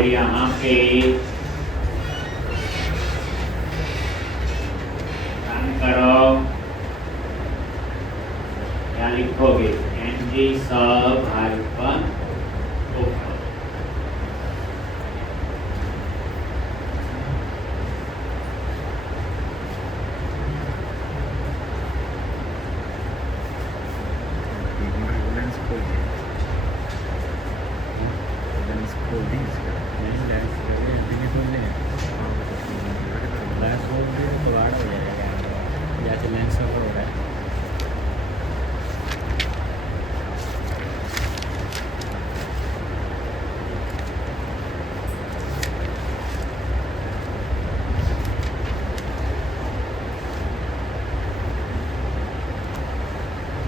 फिर यहाँ पे रन करो, क्या लिखोगे ng sub hyphen open।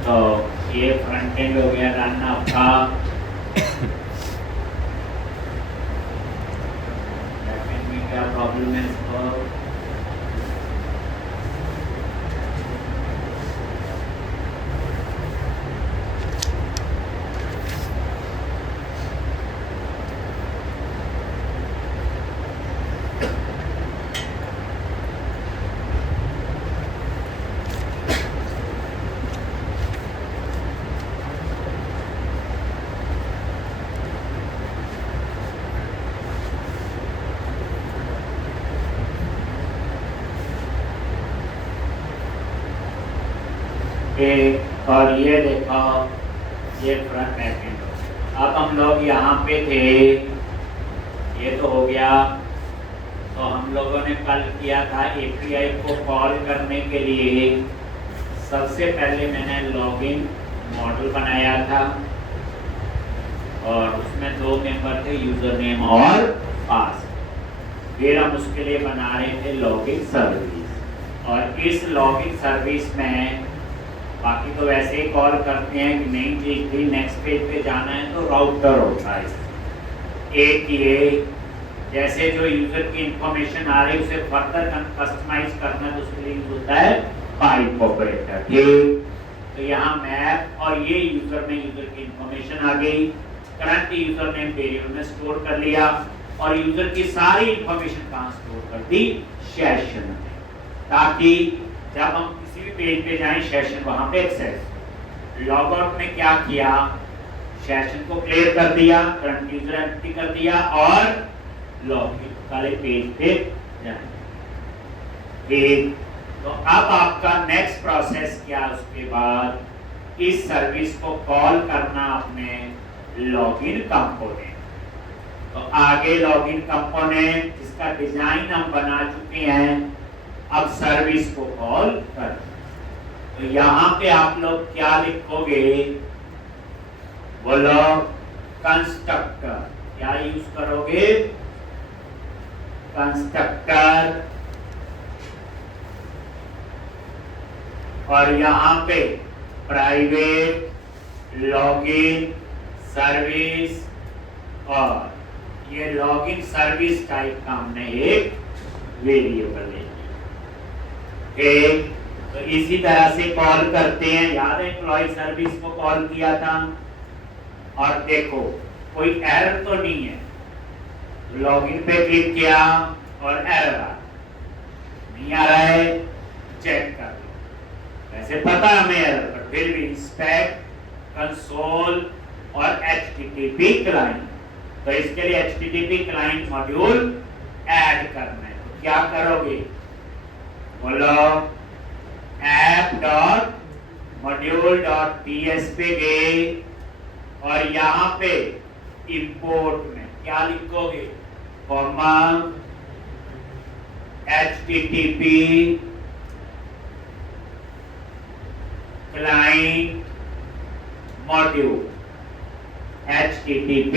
तो ये फ्रंट एंड हो गया रन आपका। बैक एंड में क्या प्रॉब्लम है इसको? और ये देखो ये फ्रंट एंड। अब हम लोग यहाँ पे थे, ये तो हो गया। तो हम लोगों ने कल किया था एपीआई को कॉल करने के लिए सबसे पहले मैंने लॉगिन मॉडल बनाया था और उसमें 2 मेंबर थे, यूजर नेम और पासवर्ड। फिर हम उसके लिए बना रहे थे लॉगिन सर्विस, और इस लॉगिन सर्विस में बाकी तो वैसे ही कॉल करते हैं कि नई चीज थी, नेक्स्ट पेज पे जाना है तो राउटर होता है। एक ये जैसे जो यूजर की इंफॉर्मेशन आ रही है उसे फर्दर कस्टमाइज करना तो उसके लिए यूज होता है पाइप ऑपरेटर। ठीक, तो यहाँ मैप और ये यूजर में यूजर की इंफॉर्मेशन आ गई, करंट यूजर नेम वेरिएबल में स्टोर कर लिया और यूजर की सारी इंफॉर्मेशन कहाँ स्टोर कर दी? सेशन में, ताकि जब हम किसी भी पेज पे जाएं सेशन वहां पे एक्सेस। लॉग आउट में क्या किया? सेशन को क्लियर कर दिया, करंट यूजर एम्प्टी कर दिया और लॉगिन वाले पेज पे जाएं। ठीक, तो अब आपका नेक्स्ट प्रोसेस क्या? उसके बाद इस सर्विस को कॉल करना अपने लॉगिन कंपोनेंट। तो आगे लॉगिन कंपोनेंट जिसका डिजाइन हम बना चुके हैं, अब सर्विस को कॉल कर। तो यहाँ पे आप लोग क्या लिखोगे? बोलो, कंस्ट्रक्टर। क्या यूज करोगे? कंस्ट्रक्टर। और यहाँ पे प्राइवेट लॉगिन सर्विस, और ये लॉगिन सर्विस टाइप का हमने एक वेरिएबल ले। ठीक, तो इसी तरह से कॉल करते हैं। याद है एम्प्लॉय सर्विस को कॉल किया था, और देखो कोई एरर तो नहीं है। लॉगिन पे क्लिक किया और एरर आ नहीं आ रहा है, चेक कर लो। वैसे पता है हमें एरर, पर फिर भी इंस्पेक्ट कंसोल और एचटीटीपी क्लाइंट। तो इसके लिए एचटीटीपी क्लाइंट मॉड्यूल ऐड करना है। तो क्या करोगे? बोलो, app.module.ts पे गए और यहाँ पे इंपोर्ट में क्या लिखोगे? Comma http client module, http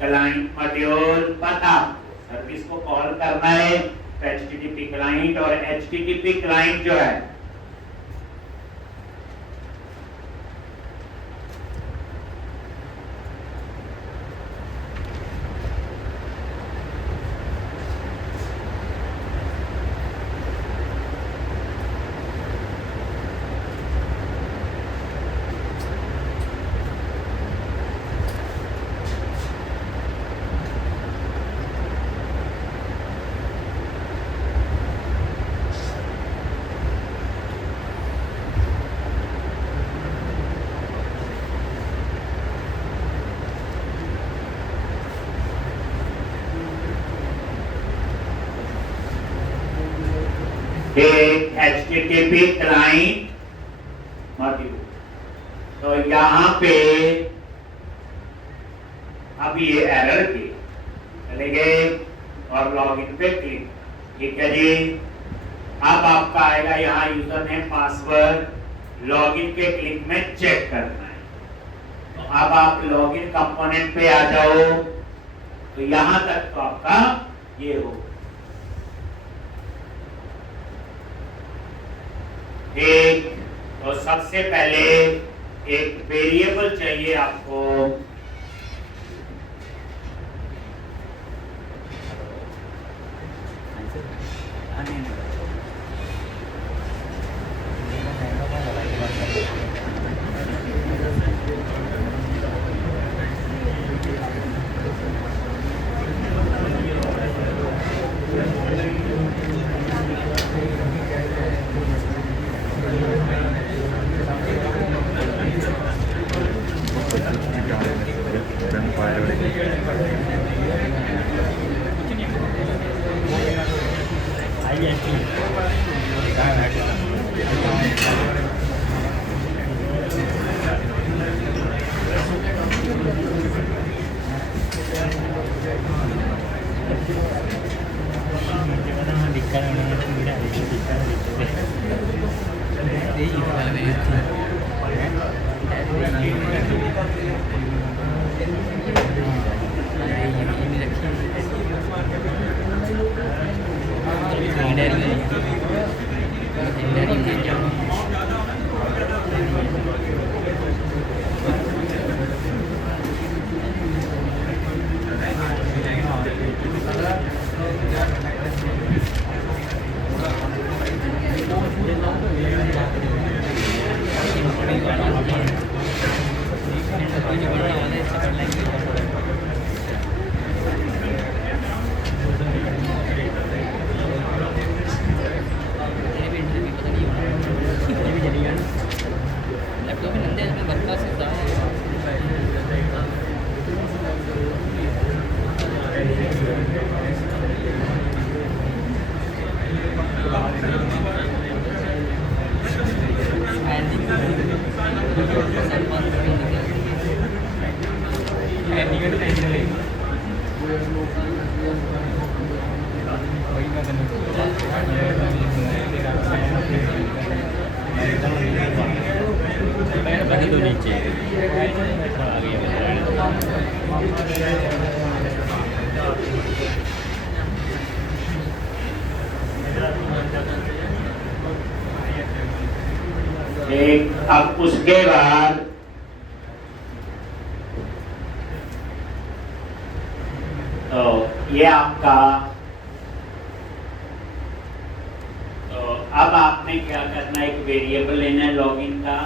client module. पता सर्विस को कॉल करना है HTTP क्लाइंट, और HTTP क्लाइंट जो है एक HTTP क्लाइंट मॉड्यूल। तो यहाँ पे अब ये एरर की चले गए और लॉगिन पे क्लिक, ठीक है जी। अब आपका आएगा यहाँ यूजर नेम पासवर्ड, लॉगिन के क्लिक में चेक करना है। तो अब आप लॉगिन कंपोनेंट पे आ जाओ, तो यहाँ तक तो आपका ये हो। एक तो सबसे पहले एक वेरिएबल चाहिए आपको, अब उसके बाद तो ये आपका, तो अब आपने क्या करना है, एक वेरिएबल लेना है लॉगिन का,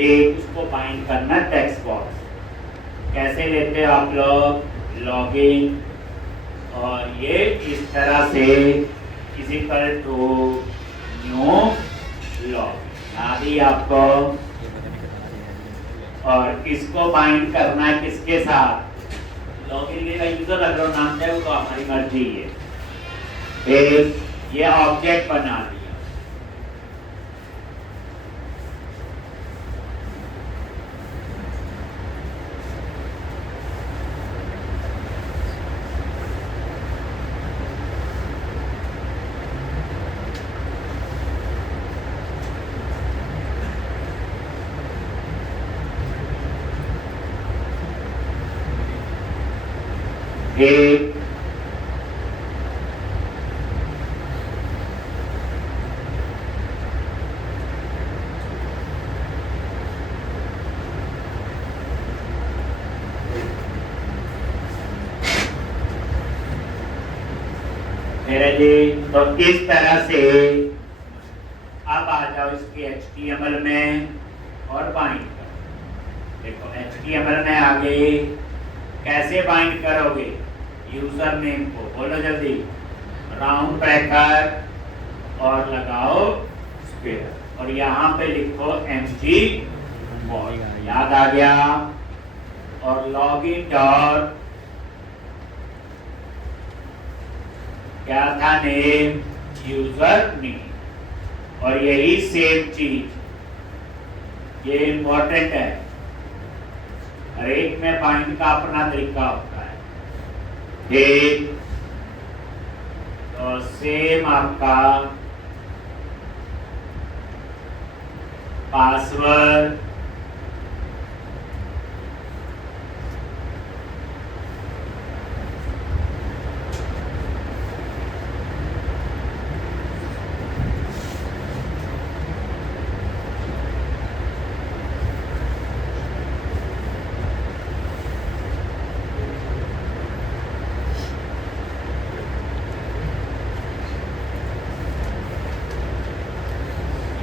एक उसको बाइंड करना है टेक्स्ट बॉक्स। कैसे लेते हो आप लोग, लॉगिन और ये इस तरह से इक्वल टू न्यू लॉग आदि आपको, और इसको बाइंड करना है किसके साथ, लॉगिन का यूजर अगर नाम है वो तो हमारी मर्जी है। एक ये ऑब्जेक्ट बना दिया, एक मेरे जी, तो इस तरह से अब आ जाओ इसकी HTML में और बाइंड करो। देखो HTML में आ गए, कैसे बाइंड करोगे, यूजर नेम को बोलो जल्दी, राउंड ब्रैकेट और लगाओ स्क्वायर, और यहाँ पे लिखो mg mod, याद आ गया, और लॉगिन डॉट क्या था नेम, यूजर नेम। और यही सेम चीज ये इंपॉर्टेंट है, हर एक में बाइंड का अपना तरीका होता है। ठीक, तो सेम आपका पासवर्ड,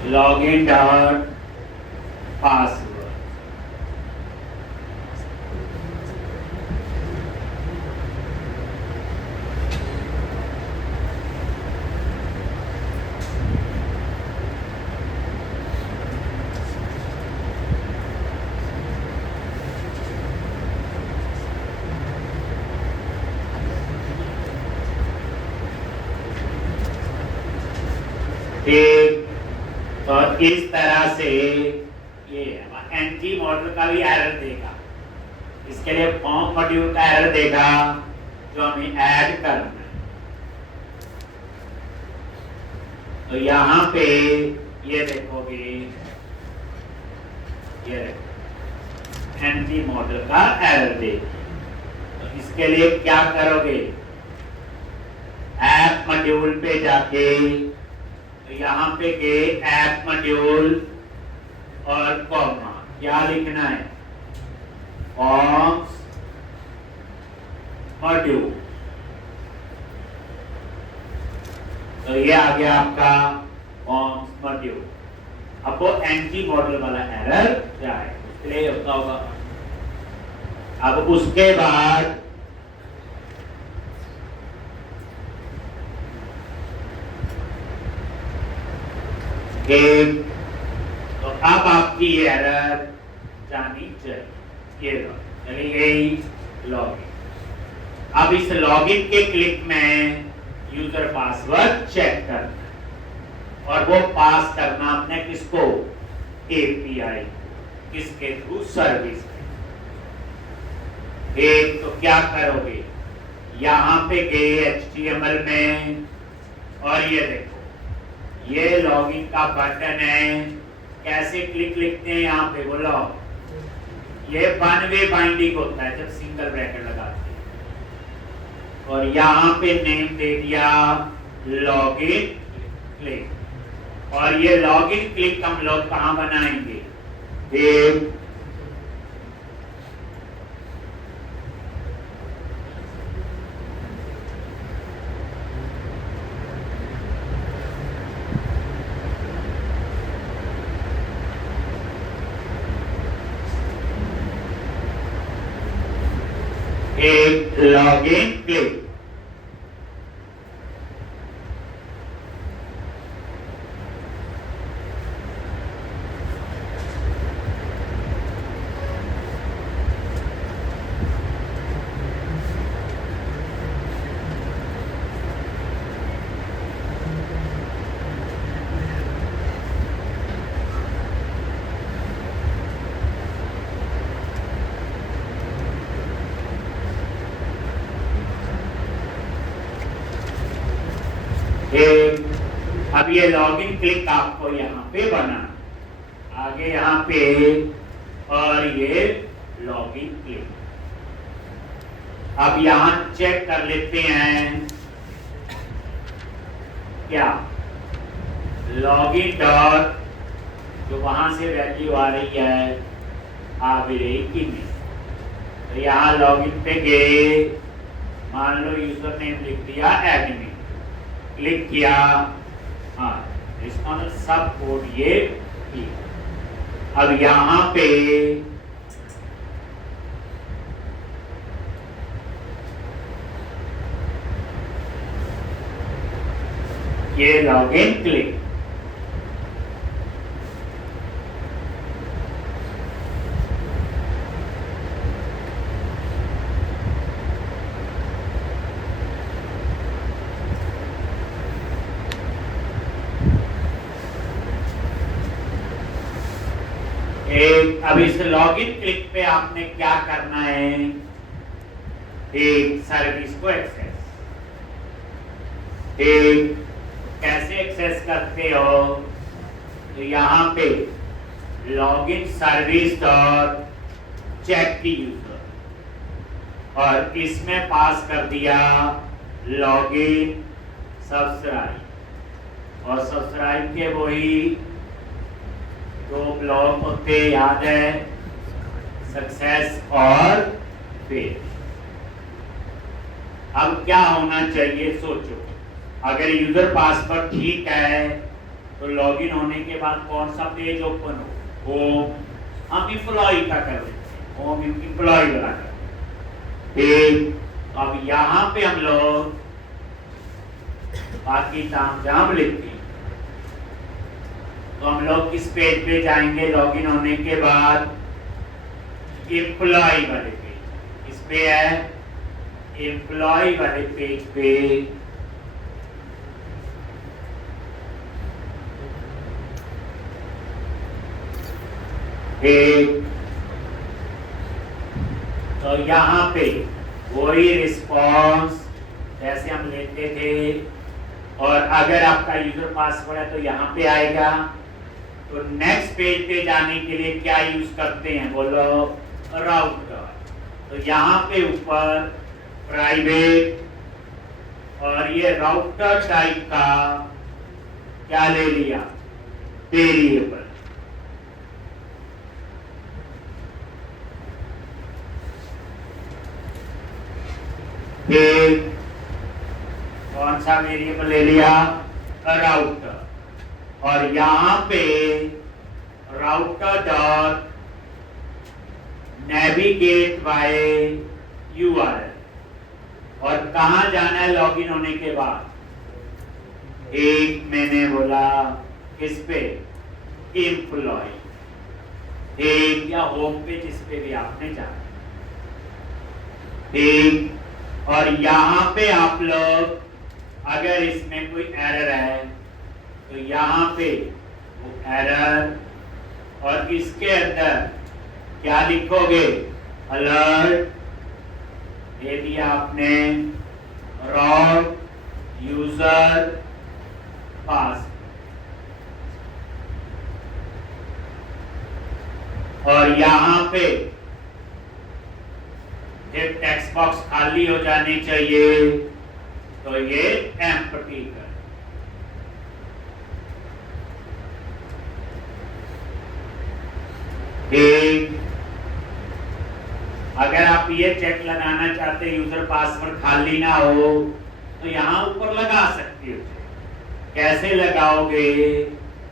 लॉगिन डॉट पासवर्ड। ठीक, तो इस तरह से ये एनजी मॉडल का भी एरर देगा। इसके लिए फॉर्म मॉड्यूल का एरर देगा जो हमें ऐड करना है। तो यहाँ पे ये देखोगे, ये एनजी मॉडल का एरर देगा। तो इसके लिए क्या करोगे, ऐप मॉड्यूल पे जाके यहाँ पे गए ऐप मॉड्यूल और कॉमा क्या लिखना है, फॉर्म्स मॉड्यूल। तो ये आ गया आपका फॉर्म्स मॉड्यूल। अब वो एंटी मॉडल वाला एरर जाए, उसके लिए होता होगा। अब उसके बाद तो अब आपकी एरर जानी चाहिए। ये चली गई लॉगिन। अब इस लॉगिन के क्लिक में यूजर पासवर्ड चेक करना है और वो पास करना अपने किसको, एपीआई, किसके थ्रू, सर्विस। एक तो क्या करोगे, यहां पे गए HTML में और ये देखो ये लॉगिन का बटन है। कैसे क्लिक लिखते हैं यहाँ पे बोलो, ये वन वे बाइंडिंग होता है जब सिंगल ब्रैकेट लगाते हैं। और यहाँ पे नेम दे दिया लॉगिन क्लिक। और ये लॉगिन क्लिक हम लोग कहाँ बनाएंगे, एक लॉगिन क्लिक। अब ये लॉगिन क्लिक आपको यहाँ पे बना, आगे यहाँ पे, और ये लॉगिन क्लिक। अब यहाँ चेक कर लेते हैं क्या लॉगिन डॉट जो वहां से वैल्यू आ रही है आ भी रही कि नहीं। तो यहाँ लॉगिन पे गए, मान लो यूजर नेम लिख दिया एडमिन, क्लिक किया, हाँ इसका सब कोड ये किया। अब यहाँ पे ये लॉगिन क्लिक, ठीक, अब इस लॉगिन क्लिक पे आपने क्या करना है, एक सर्विस को एक्सेस। ठीक, कैसे एक्सेस करते हो, तो यहाँ पे लॉगिन सर्विस डॉट चेक की यूजर, और इसमें पास कर दिया लॉगिन सब्सक्राइब, और सब्सक्राइब के वही दो ब्लॉक होते याद है, सक्सेस और फेल। अब क्या होना चाहिए सोचो, अगर यूजर पासवर्ड ठीक है तो लॉगिन होने के बाद कौन सा पेज ओपन हो, होम, हम इम्प्लॉय का कर लेते हैं, होम इम्प्लॉय वाला कर। ठीक, अब यहाँ पे हम लोग बाकी तामझाम लिखते हैं, तो हम लोग किस पेज पे जाएंगे लॉगिन होने के बाद, एम्प्लॉय वाले पेज, इस पे है एम्प्लॉय वाले पेज पे एक, तो यहाँ पे वही रिस्पॉन्स जैसे हम लेते थे, और अगर आपका यूजर पासवर्ड है तो यहाँ पे आएगा। तो नेक्स्ट पेज पे जाने के लिए क्या यूज करते हैं बोलो, राउटर। तो यहाँ पे ऊपर प्राइवेट, और ये राउटर टाइप का क्या ले लिया, वेरिएबल। फिर कौन सा वेरिएबल ले लिया, राउटर, और यहां पे router dot navigate by URL, और कहां जाना है लॉगिन होने के बाद, एक मैंने बोला किस पे, एम्प्लॉय, एक या होम पे जिस पे भी आपने जाना। ठीक, और यहाँ पे आप लोग अगर इसमें कोई एरर है तो यहाँ पे वो एरर, और इसके अंदर क्या लिखोगे, अलर्ट दे दिया आपने, रॉन्ग यूजर पास, और यहाँ पे एक टेक्स्ट बॉक्स खाली हो जानी चाहिए, तो ये एम्प्टी कर। ठीक, अगर आप ये चेक लगाना चाहते यूजर पासवर्ड खाली ना हो तो यहाँ ऊपर लगा सकते हो। कैसे लगाओगे,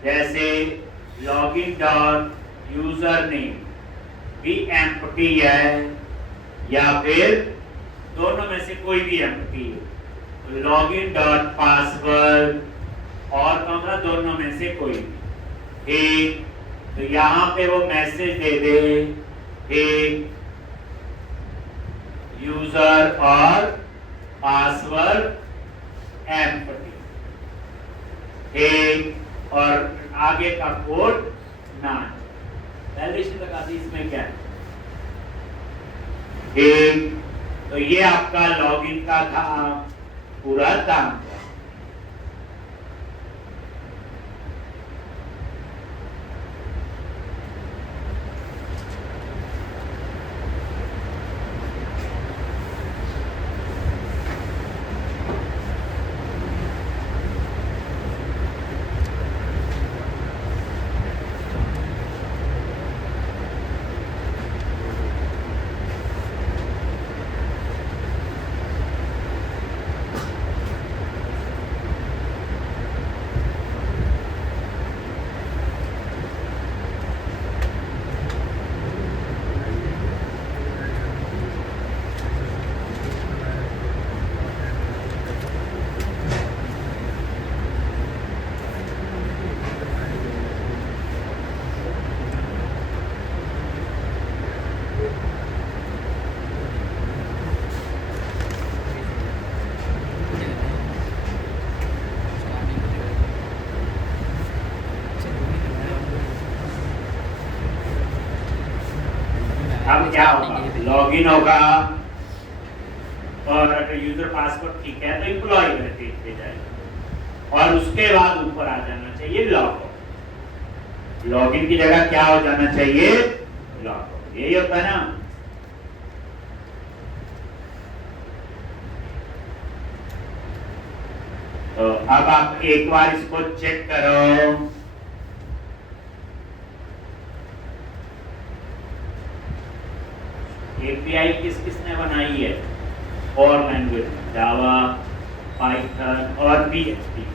जैसे लॉगिन डॉट यूजर नेम भी एम्प्टी है, या फिर दोनों में से कोई भी एम्प्टी है, लॉगिन डॉट पासवर्ड और कौन, दोनों में से कोई भी। ठीक, तो यहाँ पे वो मैसेज दे दे, एक यूजर और पासवर्ड एम्प्टी, ठीक, और आगे का कोड ना, पहले से लगा दी, इसमें क्या है। ठीक, तो ये आपका लॉगिन का था पूरा काम। क्या होगा, लॉगिन होगा और अगर यूजर पासवर्ड ठीक है तो एम्प्लॉय का पेज पे जाएगा और उसके बाद ऊपर आ जाना चाहिए लॉग। लॉगिन की जगह क्या हो जाना चाहिए, लॉग। यही होता है ना। तो अब आप एक बार इसको चेक करो। एपीआई किस किसने बनाई है, और लैंग्वेज, जावा, पाइथन और पीएचपी।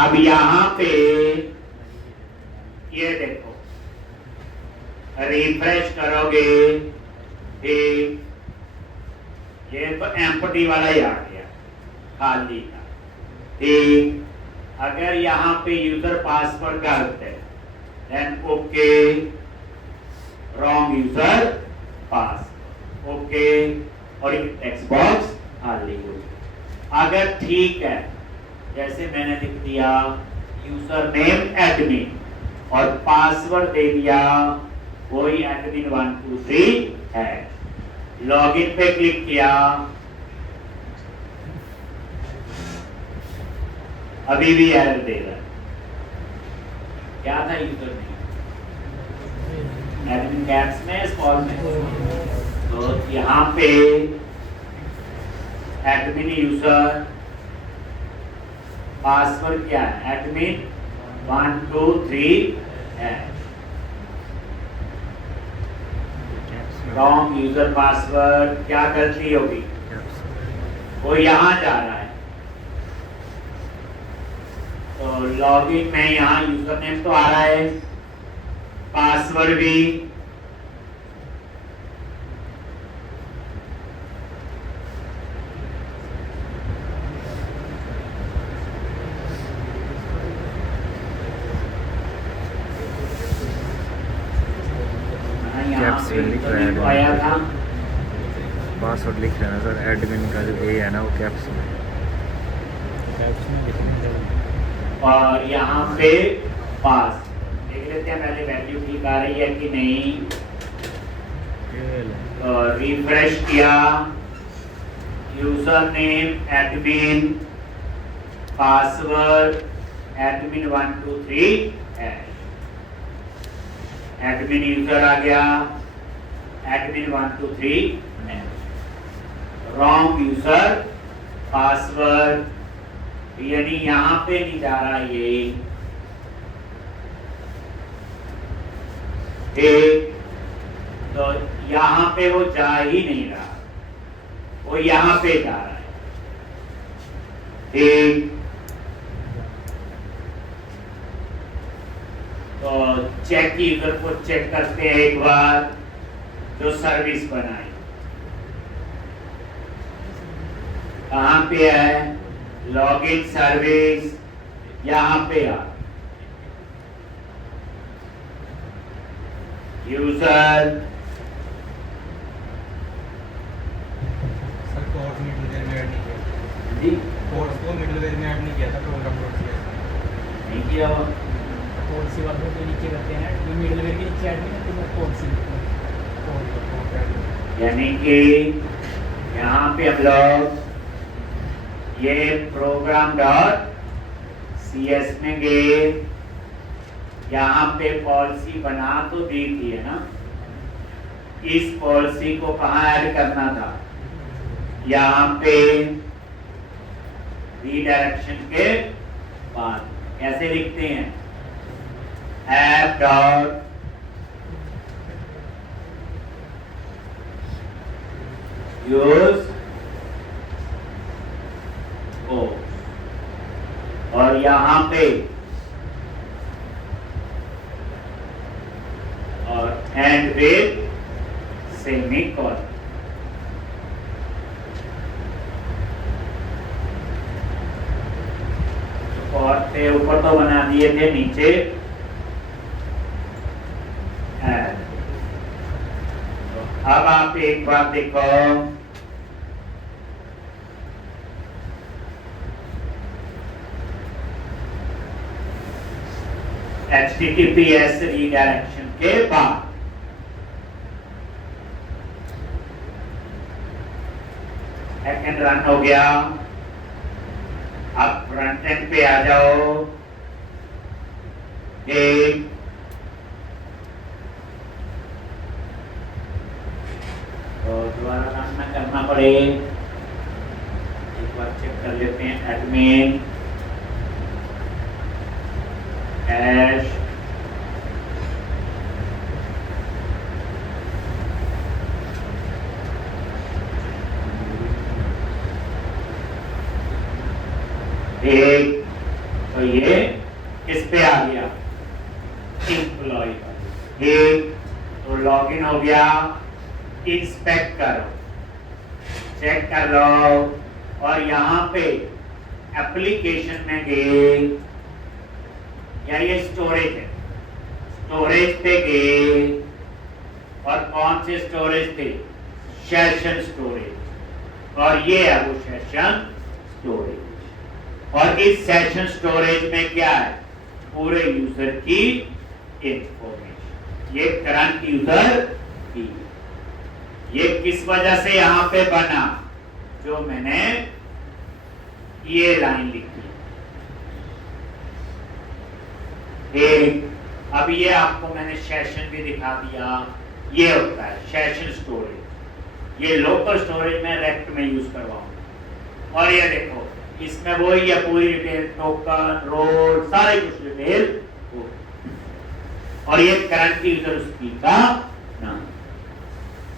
अब यहां पे ये देखो, रिफ्रेश करोगे, ये तो एम्प्टी वाला ही आ गया, खाली का। ठीक, अगर यहाँ पे यूजर पासवर्ड गलत है, देन ओके, रॉन्ग यूजर पास, ओके, और एक टेक्स्ट बॉक्स खाली हो जाए। अगर ठीक है, जैसे मैंने लिख दिया यूजर नेम एडमिन और पासवर्ड दे दिया वही एडमिन 1 2 3 है, लॉगिन पे क्लिक किया, अभी भी एरर दे रहा है। क्या था यूजर नेम, एडमिन कैप्स में, स्मॉल में। तो यहाँ पे एडमिन यूजर, पासवर्ड क्या है, एडमिन 1 2 3 है, रॉन्ग यूजर पासवर्ड। क्या गलती होगी, वो यहाँ जा रहा है। तो लॉगिन में यहाँ यूजर नेम तो आ रहा है, पासवर्ड भी, आया था। पासवर्ड लिख रहे हैं सर, एडमिन का जो ए है ना वो कैप्स में और यहाँ पे पास देख लेते हैं पहले वैल्यू ठीक आ रही है कि नहीं। तो रिफ्रेश किया, user name admin, password admin 1 2 3 है, एडमिन यूजर आ गया, एडमिन 1 2 3 है, रॉन्ग यूजर पासवर्ड, यानी यहाँ पे नहीं जा रहा ये, ठीक। तो यहाँ पे वो जा ही नहीं रहा, वो यहाँ पे जा रहा है, ठीक। तो चेक यूजर को चेक करते हैं एक बार, जो सर्विस बनाई कहाँ पे है, लॉगिन सर्विस, यहाँ पे आ, यूजर, सर कोर्स मिडलवेयर में ऐड नहीं किया जी, कोर्स को मिडलवेयर में ऐड नहीं किया था, प्रोग्राम लोड किया नहीं किया हुआ। पॉलिसी वालों के नीचे करते हैं, जो मिडलवेयर के नीचे ऐड नहीं करते, पॉलिसी यानी कि यहाँ पे हम लोग ये प्रोग्राम डॉट CS में गए, यहाँ पे पॉलिसी बना तो दी थी है ना, इस पॉलिसी को कहाँ ऐड करना था, यहाँ पे रीडायरेक्शन के बाद। कैसे लिखते हैं, ऐप डॉट यूज को, और यहाँ पे और एंड विद सेमीकोलन। और थे ऊपर तो बना दिए थे, नीचे ऐड। तो अब आप एक बार देखो, HTTPS रीडायरेक्शन के बाद सेकंड रन हो गया। अब फ्रंट एंड पे आ जाओ। एक तो दोबारा रन ना करना पड़े, एक बार चेक कर लेते हैं। एडमिन कैश एक, तो ये किस पे आ गया? एम्प्लॉय पर। एक तो लॉगिन हो गया। इंस्पेक्ट करो, चेक कर लो, और यहाँ पे एप्लीकेशन में गए, या ये स्टोरेज है, स्टोरेज पे गए, और कौन से स्टोरेज थे? सेशन स्टोरेज, और ये है वो सेशन स्टोरेज। और इस सेशन स्टोरेज में क्या है? पूरे यूजर की इंफॉर्मेशन। ये करंट यूजर की, ये किस वजह से यहां पे बना? जो मैंने ये लाइन लिखी। एक, अब ये आपको मैंने सेशन भी दिखा दिया। ये होता है सेशन स्टोरेज। ये लोकल स्टोरेज में रेक्ट में यूज करवाऊंगा। और ये देखो, इसमें वही है, पूरी डिटेल, टोकन, रोल, सारे कुछ डिटेल। और ये करंट यूजर उसकी का नाम।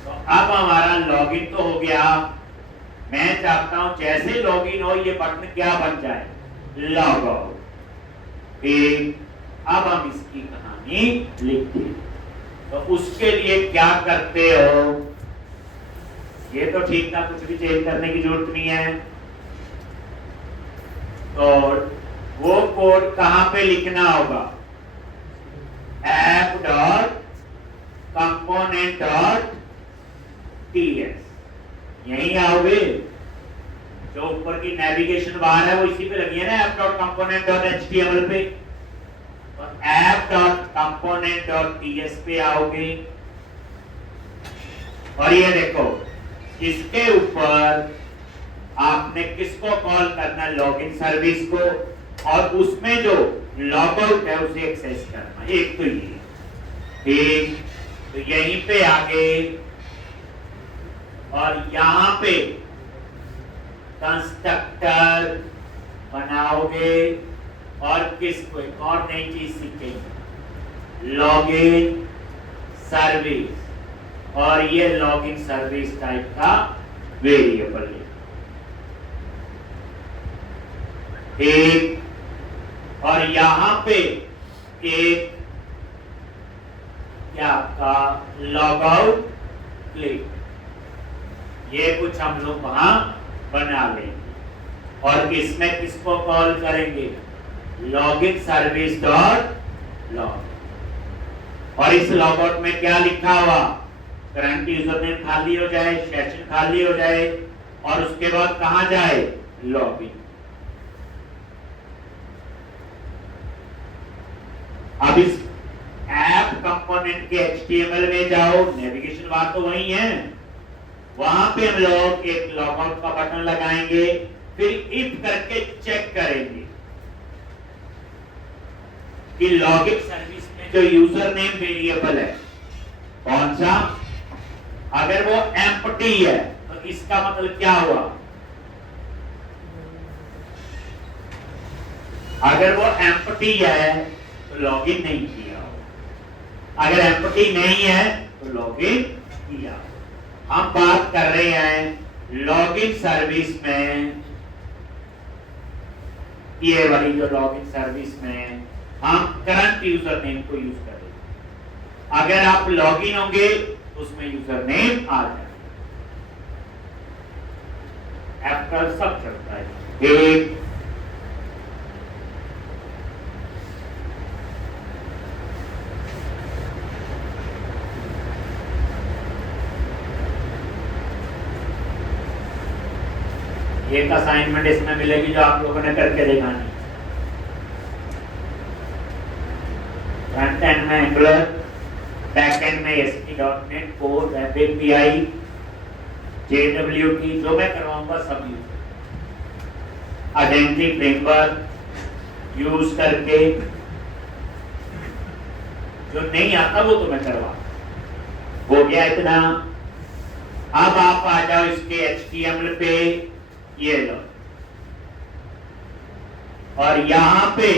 तो अब हमारा लॉगिन तो हो गया। मैं चाहता हूं जैसे लॉगिन हो ये बटन क्या बन जाए? Log out. अब हम इसकी कहानी लिखते हैं। तो उसके लिए क्या करते हो? ये तो ठीक था, कुछ भी चेंज करने की जरूरत नहीं है। तो वो कोड कहां पे लिखना होगा? app dot component dot ts। यही आओगे, जो ऊपर की नेविगेशन बार है वो इसी पे लगी है ना, app dot component dot html पे। तो app dot component dot ts पे आओगे, और ये देखो, इसके ऊपर आपने किसको कॉल करना? लॉगिन सर्विस को, और उसमें जो लॉग आउट है उसे एक्सेस करना। एक तो ये, ठीक, तो यहीं पे आगे, और यहां पे कंस्ट्रक्टर बनाओगे, और किसको एक और नई चीज सीखेंगे, लॉगिन सर्विस। और ये लॉगिन सर्विस टाइप का वेरिएबल है। एक, और यहां पे एक क्या आपका लॉग आउट क्लिक, ये कुछ हम लोग वहां बना लेंगे। और इसमें किसको कॉल करेंगे? Login service dot log. और इस लॉग आउट में क्या लिखा हुआ? करंट यूजर नेम खाली हो जाए, सेशन खाली हो जाए, और उसके बाद कहां जाए? लॉगिन। अब इस ऐप कंपोनेंट के HTML में जाओ, नेविगेशन बार तो वही है, वहां पे हम लोग एक लॉगआउट का बटन लगाएंगे, फिर इफ करके चेक करेंगे कि लॉगिन सर्विस में जो यूजर नेम वेरिएबल है कौन सा, अगर वो एम्प्टी है तो इसका मतलब क्या हुआ? अगर वो एम्प्टी है तो लॉगिन नहीं किया, अगर एम्प्टी नहीं है तो लॉगिन किया। हम बात कर रहे हैं लॉगिन सर्विस में, ये वाली जो लॉगिन सर्विस में हम करंट यूजर नेम को यूज करेंगे। अगर आप लॉगिन होंगे तो उसमें यूजर नेम आ जाए, ऐप का सब चलता है। एक एक असाइनमेंट इसमें मिलेगी जो आप लोगों ने करके दिखानी। में एंगुलर, बैकएंड में ASP.NET core, web API, JWT जो मैं करवाऊंगा सब यूज, आइडेंटिटी फ्रेमवर्क यूज करके, जो नहीं आता वो तो मैं करवा। हो गया इतना। अब आप आ जाओ इसके HTML पे, ये लो, और यहां पे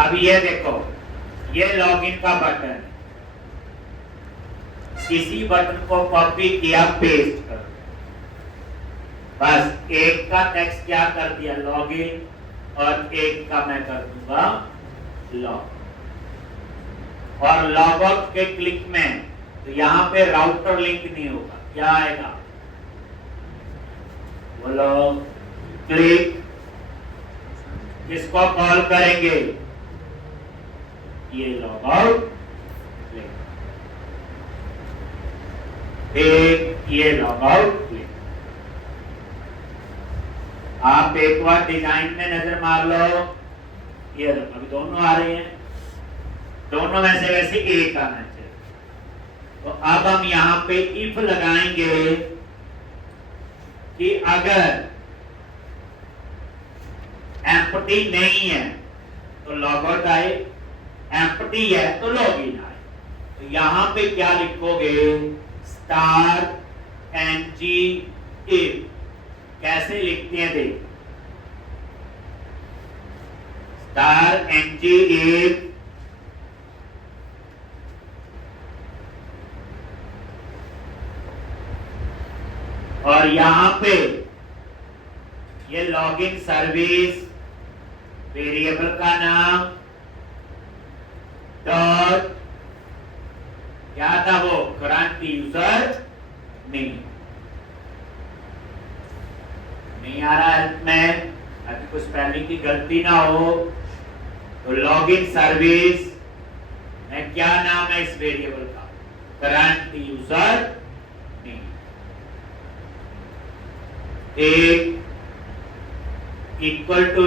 अब ये देखो, ये लॉगिन का बटन है, इसी बटन को कॉपी किया, पेस्ट कर, बस एक का टेक्स्ट क्या कर दिया लॉगिन, और एक का मैं कर दूंगा लॉग, और लॉग आउट के क्लिक में तो यहां पे राउटर लिंक नहीं होगा, क्या आएगा बोलो, क्लिक, किसको कॉल करेंगे, ये लॉग आउट, एक ये लॉग आउट। आप एक बार डिजाइन में नजर मार लो, ये अभी दोनों आ रहे हैं, दोनों में से वैसे एक आना चाहिए। तो अब हम यहां पे इफ लगाएंगे कि अगर एम्प्टी नहीं है तो लॉग आउट आए, एम्प्टी है तो लॉगिन आए। तो यहां पे क्या लिखोगे, स्टार ng if, कैसे लिखते हैं देख, स्टार ng if और यहां पे ये लॉगिन सर्विस, वेरिएबल का नाम डॉट, क्या था वो, करंट यूजर नहीं आ रहा है में, अभी कुछ स्पेलिंग की गलती ना हो तो लॉगिन सर्विस में क्या नाम है इस वेरिएबल का, करंट यूजर नहीं, एक equal to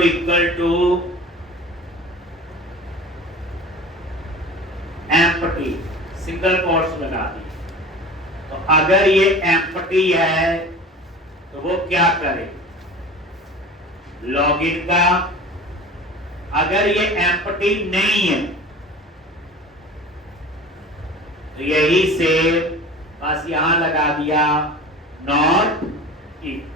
empty, single quotes लगा दी। तो अगर ये एम्प्टी है तो वो क्या करे, लॉगिन का, अगर ये एम्प्टी नहीं है तो यही से बस यहां लगा दिया नॉट इक्वल।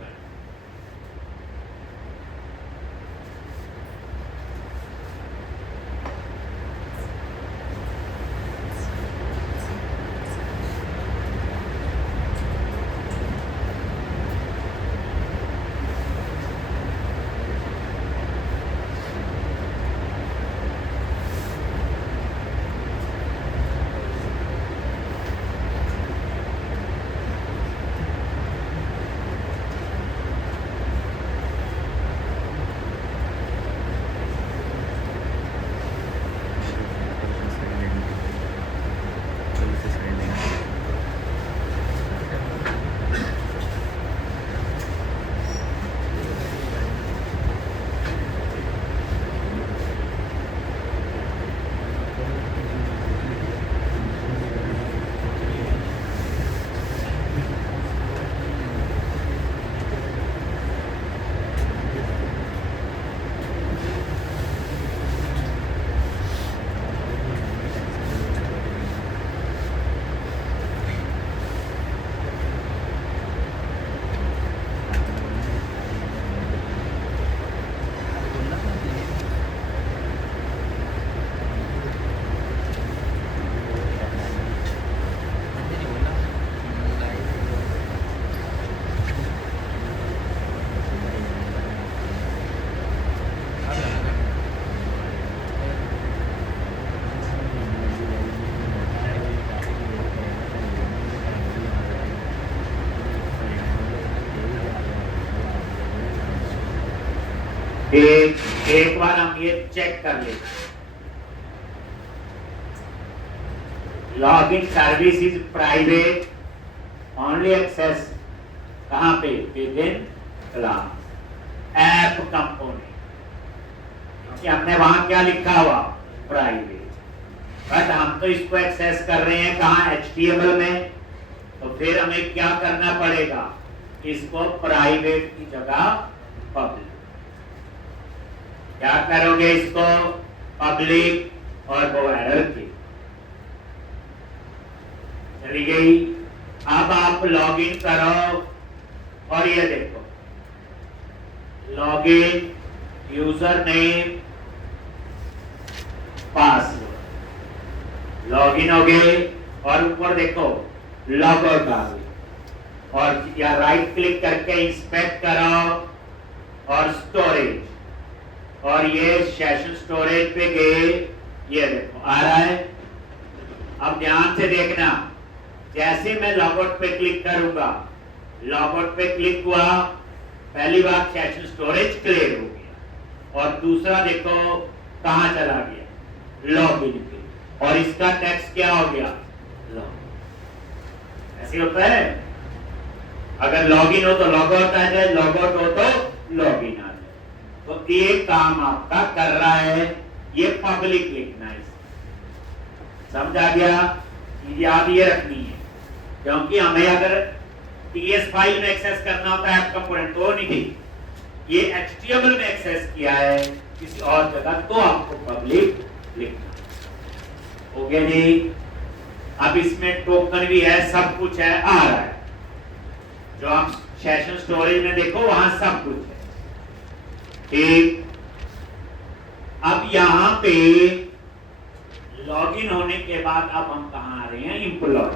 एक बार हम ये चेक कर लेते, login service is private, only access कहां पे, within class app component, क्योंकि हमने वहां क्या लिखा हुआ, प्राइवेट, बट हम तो इसको एक्सेस कर रहे हैं कहां, HTML में, तो फिर हमें क्या करना पड़ेगा, इसको प्राइवेट की जगह पब्लिक, क्या करोगे इसको पब्लिक और वो एरर की चली गई। अब आप लॉगिन करो और ये देखो login, user name, password, login हो गए और ऊपर देखो लॉग आउट आ गई, और या राइट क्लिक करके इंस्पेक्ट करो और स्टोरेज, और ये सेशन स्टोरेज पे गए, ये देखो आ रहा है। अब ध्यान से देखना, जैसे मैं लॉगआउट पे क्लिक करूंगा, लॉगआउट पे क्लिक हुआ, पहली बार सेशन स्टोरेज क्लियर हो गया, और दूसरा देखो कहां चला गया, लॉगिन पे, और इसका टेक्स्ट क्या हो गया, लॉग। ऐसे होता है, अगर लॉगिन हो तो लॉगआउट आ जाए, लॉगआउट हो तो लॉगिन आ जाए, तो ये काम आपका कर रहा है, ये पब्लिक लिखना है, समझ आ गया, याद ये रखनी है, क्योंकि हमें अगर TS फाइल में एक्सेस करना होता है ऐप कंपोनेंट तो नहीं थी, ये HTML में एक्सेस किया है किसी और जगह, तो आपको पब्लिक लिखना। हो गया जी। अब इसमें टोकन भी है, सब कुछ है, आ रहा है, जो आप सेशन स्टोरेज में देखो वहां सब कुछ है, ठीक। अब यहां पे लॉगिन होने के बाद अब हम कहां आ रहे हैं, एम्प्लॉय,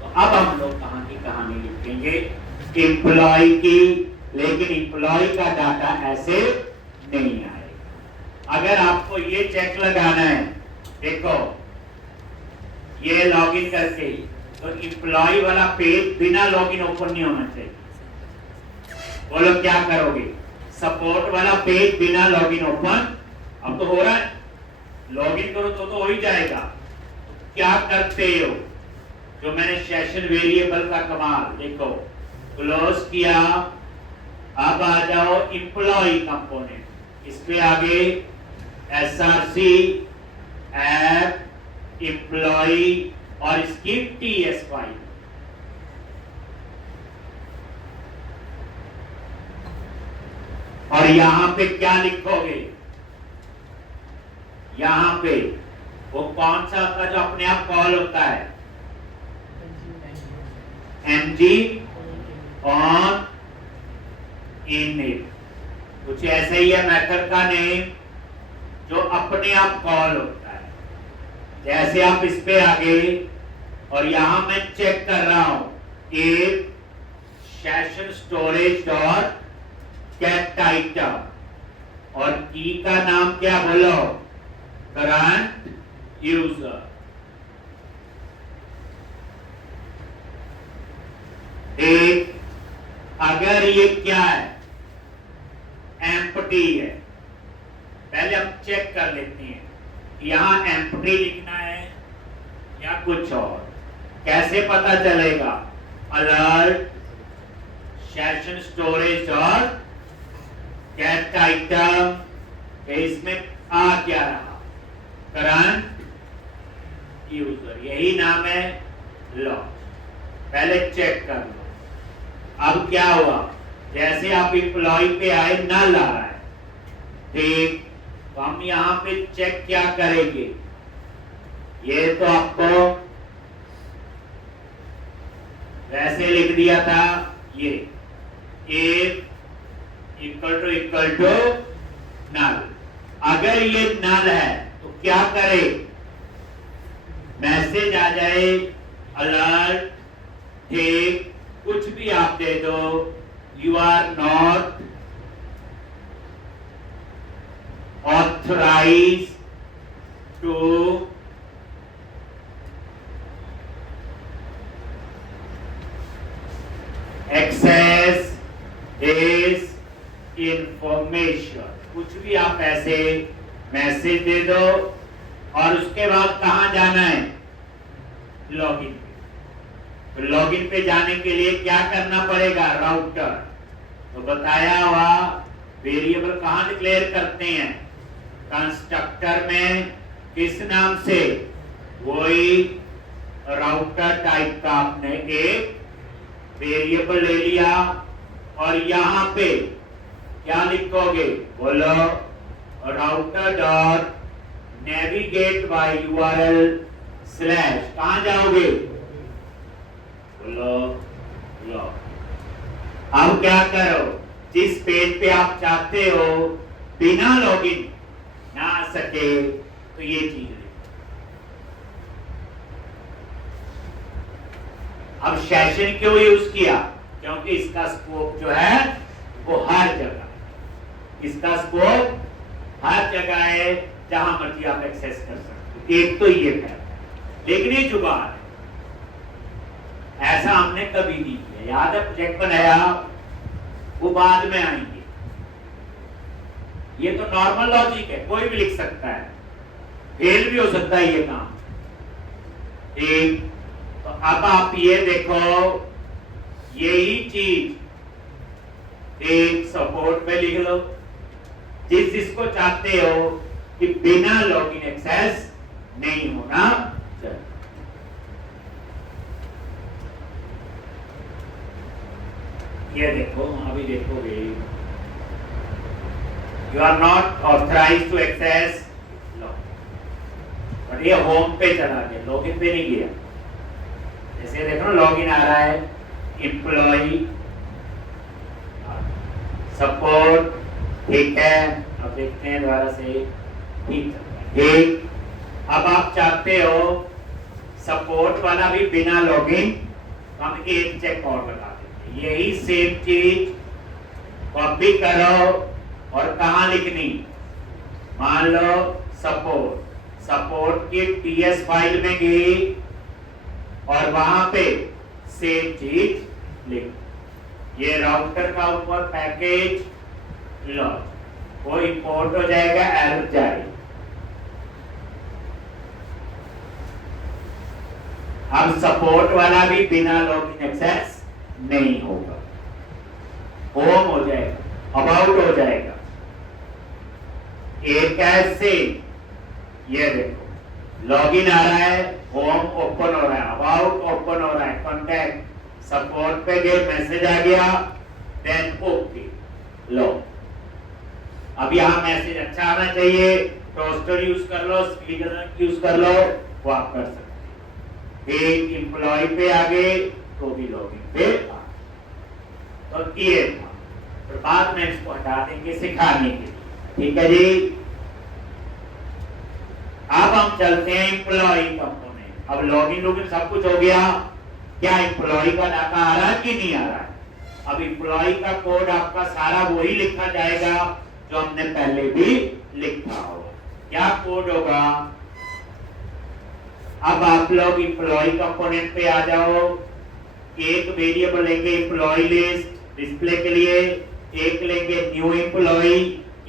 तो अब हम लोग कहां की कहानी लिखेंगे, एम्प्लॉय की, लेकिन एम्प्लॉय का डाटा ऐसे नहीं आएगा। अगर आपको ये चेक लगाना है, देखो ये लॉगिन करके, तो एम्प्लॉय वाला पेज बिना लॉगिन ओपन नहीं होना चाहिए, बोलो क्या करोगे, सपोर्ट वाला पेज बिना लॉगिन ओपन, अब तो हो रहा है, लॉगिन करो तो हो ही जाएगा, क्या करते हो, जो मैंने सेशन वेरिएबल का कमाल देखो, क्लोज किया, अब आ जाओ एम्प्लॉय कंपोनेंट, इसके आगे src ऐप एम्प्लॉय और इसकी TS फाइल, और यहां पे क्या लिखोगे, यहां पे वो कौन सा होता है जो अपने आप कॉल होता है, mg on init, कुछ ऐसे ही है मेथड का नेम जो अपने आप कॉल होता है। जैसे आप इस पे आ गए और यहां मैं चेक कर रहा हूं, एक session storage dot gate item, और की का नाम क्या बोलो, करंट यूजर, एक, अगर ये क्या है, एम्प्टी है, पहले हम चेक कर लेते हैं, यहां एम्प्टी लिखना है या कुछ और, कैसे पता चलेगा, अलर्ट सेशन स्टोरेज और गेट आइटम, इसमें आ क्या रहा, करंट यूजर, यही नाम है लॉग, पहले चेक कर लो। अब क्या हुआ, जैसे आप एम्प्लॉय पे आए, नल आ रहा है, ठीक, तो हम यहां पे चेक क्या करेंगे, ये तो आपको वैसे लिख दिया था, ये एक इक्वल टू नल, अगर ये नल है तो क्या करे, मैसेज आ जाए अलर्ट, ठीक, कुछ भी आप दे दो, you are not authorise to access this information, भी आप ऐसे मैसेज दे दो और उसके बाद कहां जाना है, लॉगिन पे। तो लॉगिन पे जाने के लिए क्या करना पड़ेगा, राउटर। तो बताया हुआ वेरिएबल कहां डिक्लेयर करते हैं, कंस्ट्रक्टर में। किस नाम से, वही राउटर टाइप का आपने एक वेरिएबल ले लिया और यहां पे क्या लिखोगे, बोलो, router dot navigate by URL slash, कहां जाओगे, बोलो लॉग। अब क्या करो, जिस पेज पे आप चाहते हो बिना लॉगिन ना आ सके तो ये चीज लिखो। अब सेशन क्यों यूज किया, क्योंकि इसका स्कोप जो है वो हर जगह, इसका स्कोप हर जगह है, जहां मर्जी आप एक्सेस कर सकते हो। एक तो ये है, लेकिन ये जुगाड़ है, ऐसा हमने कभी नहीं किया। याद है प्रोजेक्ट बनाया, वो बाद में आएंगे। ये तो नॉर्मल लॉजिक है, कोई भी लिख सकता है, फेल भी हो सकता है ये काम, ठीक। तो अब आप ये देखो, यही चीज एक सपोर्ट पे लिख लो, जिसको चाहते हो कि बिना लॉगिन एक्सेस नहीं होना चाहिए। ये देखो, अभी देखोगे, you are not authorise to access login, और ये होम पे चला गया, लॉगिन पे नहीं गया। जैसे देखो लॉगिन आ रहा है, एम्प्लॉई सपोर्ट, ठीक है। अब देखते हैं दोबारा से, ठीक। अब आप चाहते हो सपोर्ट वाला भी बिना लॉगिन, तो हम एक चेक और लगा देते हैं। यही सेम चीज कॉपी करो और कहां लिखनी, मान लो सपोर्ट की टीएस फाइल में गई और वहां पे सेम चीज लिख। ये राउटर का ऊपर पैकेज लॉग, वो इंपोर्ट हो जाएगा, एरर जाएगी। अब सपोर्ट वाला भी बिना लॉगिन एक्सेस नहीं होगा, होम हो जाएगा, अबाउट हो जाएगा। एक ऐसे, ये देखो लॉगिन आ रहा है, होम ओपन हो रहा है, अबाउट ओपन हो रहा है, कॉन्टैक्ट सपोर्ट पे गए, मैसेज आ गया, देन ओके लो। अब यहाँ मैसेज अच्छा आना चाहिए, टोस्टर यूज कर लो, स्पीकर यूज कर लो, वो आप कर सकते हैं। एक एम्प्लॉय पे आ गए तो भी लॉगिन पे आ, तो ये था। तो बाद में इसको हटा देंगे सिखाने के लिए, ठीक है जी। अब हम चलते हैं एम्प्लॉय कंपोनेंट। अब लॉगिन सब कुछ हो गया, क्या एम्प्लॉय का डाटा आ रहा है कि नहीं आ रहा है। अब एम्प्लॉय का कोड आपका सारा वही लिखा जाएगा जो हमने पहले भी लिखा होगा। क्या कोड होगा, अब आप लोग एम्प्लॉय कंपोनेंट पे आ जाओ। एक वेरिएबल लेंगे एम्प्लॉय लिस्ट डिस्प्ले के लिए, एक लेंगे न्यू एम्प्लॉय,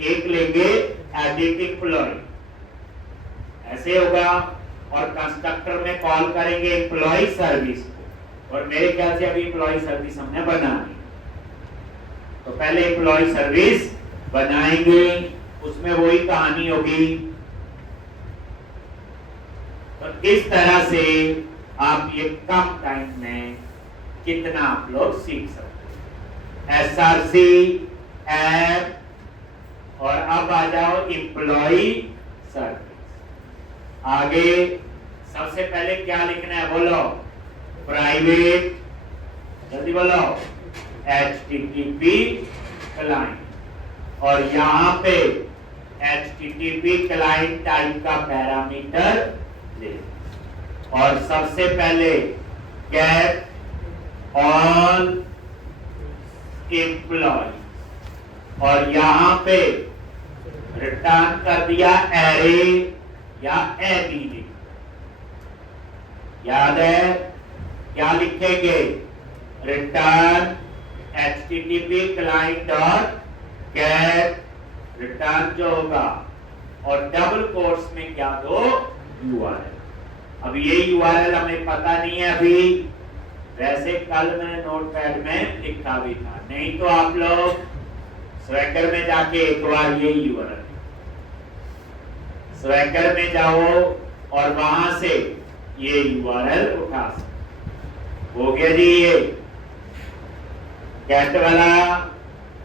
एक लेंगे एडिट एम्प्लॉय, ऐसे होगा। और कंस्ट्रक्टर में कॉल करेंगे एम्प्लॉय सर्विस को, और मेरे ख्याल से अभी एम्प्लॉय सर्विस हमने बनानी, तो पहले एम्प्लॉय सर्विस बनाएंगे, उसमें वही कहानी होगी। तो इस तरह से आप ये कम टाइम में कितना आप लोग सीख सकते हैं। एसआरसी ऐप, और अब आ जाओ एम्प्लॉय सर्विस। आगे सबसे पहले क्या लिखना है, बोलो, प्राइवेट, जल्दी बोलो, HTTP क्लाइंट, और यहां पे HTTP क्लाइंट टाइप का पैरामीटर ले, और सबसे पहले गेट ऑल एम्प्लॉय, और यहां पे रिटर्न कर दिया एरे या एबी। याद है क्या लिखेंगे, return HTTP client dot get return जो होगा, और डबल कोट्स में क्या दो, यूआरएल। अब ये यूआरएल हमें पता नहीं है अभी, वैसे कल मैंने नोटपैड में लिखा भी था, नहीं तो आप लोग स्वैगर में जाके एक बार ये यूआरएल, स्वैगर में जाओ और वहां से ये यूआरएल उठा सकते हो गया जी। ये कैट वाला,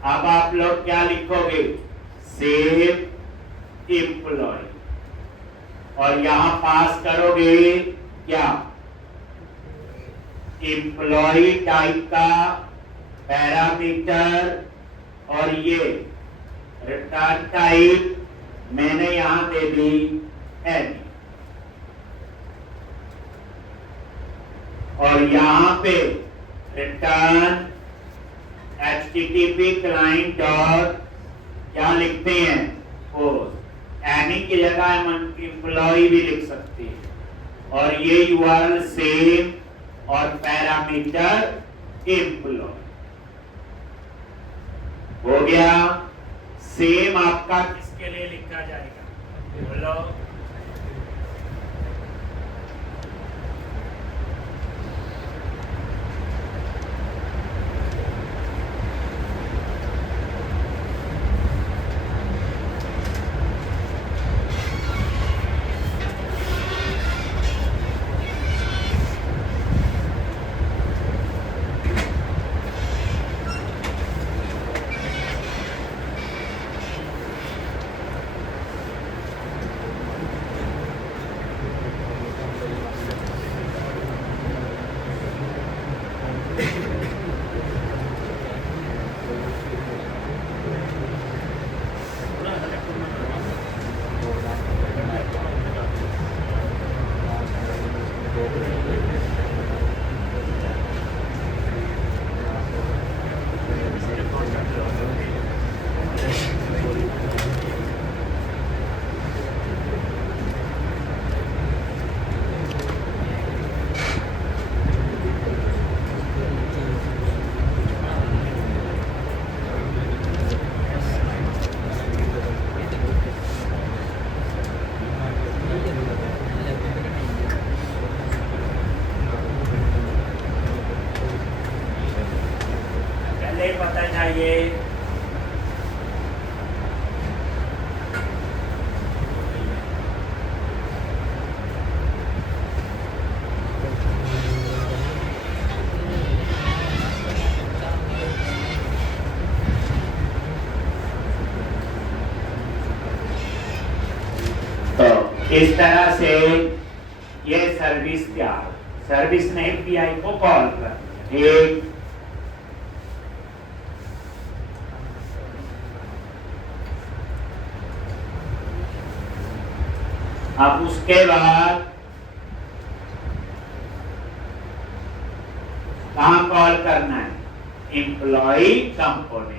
अब आप लोग क्या लिखोगे, सेव एम्प्लॉय, और यहां पास करोगे क्या, एम्प्लॉय टाइप का पैरामीटर, और ये रिटर्न टाइप मैंने यहां दे दी एनी, और यहां पे रिटर्न http क्लाइंट डॉट क्या लिखते हैं, पोस्ट। एनी की जगह हम एम्प्लॉय भी लिख सकते हैं, और ये यूआरएल सेम और पैरामीटर एम्प्लॉय हो गया। सेम आपका किसके लिए लिखा जाएगा, बोलो। पता चाहिए तो इस तरह से ये सर्विस क्या, सर्विस ने एपीआई को कॉल कर, एक अब उसके बाद कहां कॉल करना है, एम्प्लॉय कंपोनेंट।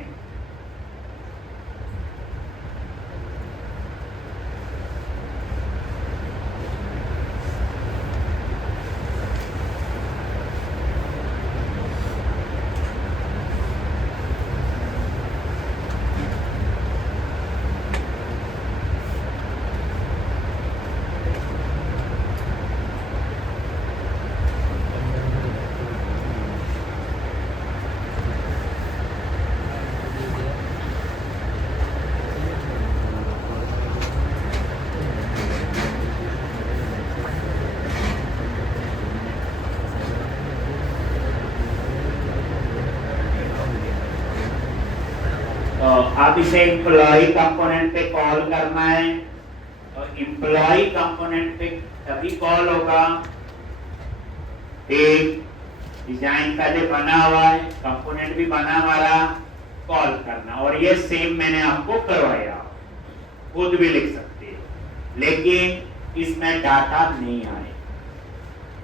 अब इसे एम्प्लॉय कंपोनेंट पे कॉल करना है, तो एम्प्लॉय कंपोनेंट पे तभी कॉल होगा, एक डिजाइन पहले बना हुआ है, कंपोनेंट भी बना हमारा, कॉल करना। और ये सेम मैंने आपको करवाया, खुद भी लिख सकते हो, लेकिन इसमें डाटा नहीं आए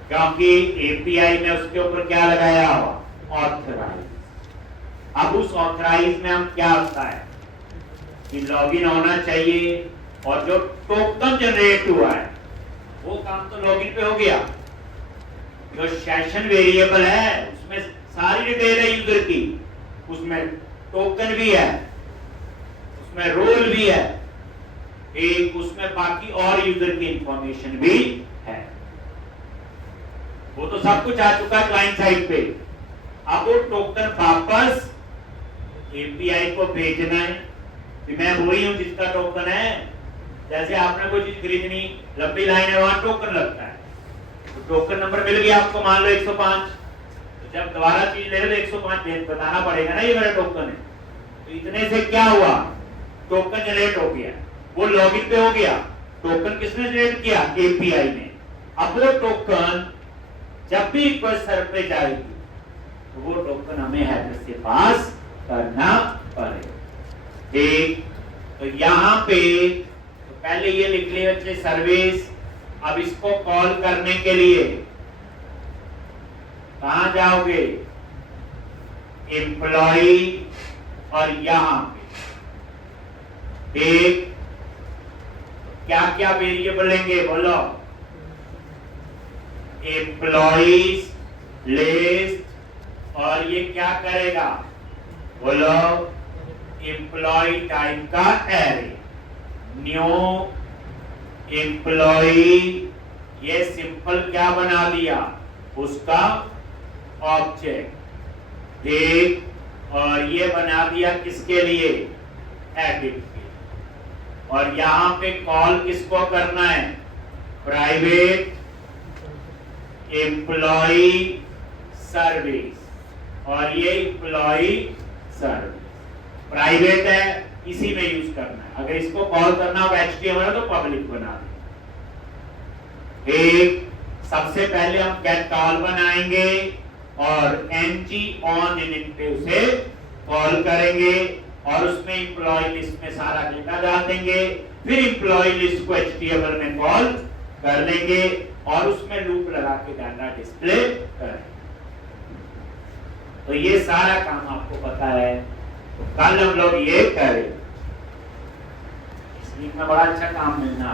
क्योंकि एपीआई में उसके ऊपर क्या लगाया हुआ, ऑथराइज। अब उस ऑथराइज में हम क्या होता है कि लॉगिन होना चाहिए, और जो टोकन जनरेट हुआ है वो काम तो लॉगिन पे हो गया, जो सेशन वेरिएबल है उसमें सारी डिटेल है यूजर की, उसमें टोकन भी है, उसमें रोल भी है, एक उसमें बाकी और यूजर की इंफॉर्मेशन भी है। वो तो सब कुछ आ चुका है क्लाइंट साइड पे। अब वो टोकन वापस एपीआई को भेजना है कि मैं वही हूं जिसका टोकन है। जैसे आपने कोई चीज खरीदनी, लंबी लाइन है, वहां टोकन लगता है, तो टोकन नंबर मिल गया आपको, मान लो 105, तो जब दोबारा चीज ले लो 105 बताना पड़ेगा ना ये मेरा टोकन है। तो इतने से क्या हुआ, टोकन जनरेट हो गया, वो लॉगिन पे हो गया। टोकन किसने जनरेट किया, एपीआई ने। अब वो टोकन जब भी रिक्वेस्ट सर्वर पे जाएगी तो वो टोकन हमें हेडर से पास करना पड़ेगा। ठीक, तो यहां पे तो पहले ये लिख लिया बच्चे सर्विस। अब इसको कॉल करने के लिए कहां जाओगे, एम्प्लॉय, और यहां पे ठीक क्या क्या वेरिएबल लेंगे बोलो, एम्प्लॉइज लिस्ट, और ये क्या करेगा बोलो, एम्प्लॉय टाइप का एरे, न्यू एम्प्लॉय, ये सिंपल क्या बना दिया उसका ऑब्जेक्ट, ठीक, और ये बना दिया किसके लिए, एडिट के। और यहां पे कॉल किसको करना है, प्राइवेट एम्प्लॉय सर्विस, और ये एम्प्लॉय सर्विस प्राइवेट है, इसी में यूज करना है। अगर इसको कॉल करना हो HTML तो पब्लिक बना दें। एक सबसे पहले हम गेट कॉल बनाएंगे और ng on init पे उसे कॉल करेंगे और उसमें एम्प्लॉय लिस्ट में सारा डेटा डाल देंगे। फिर एम्प्लॉय लिस्ट को HTML में कॉल कर लेंगे और उसमें लूप लगा के डाटा डिस्प्ले करेंगे। तो ये सारा काम आपको पता है, तो कल हम लोग ये करें, इसलिए बड़ा अच्छा काम मिलना।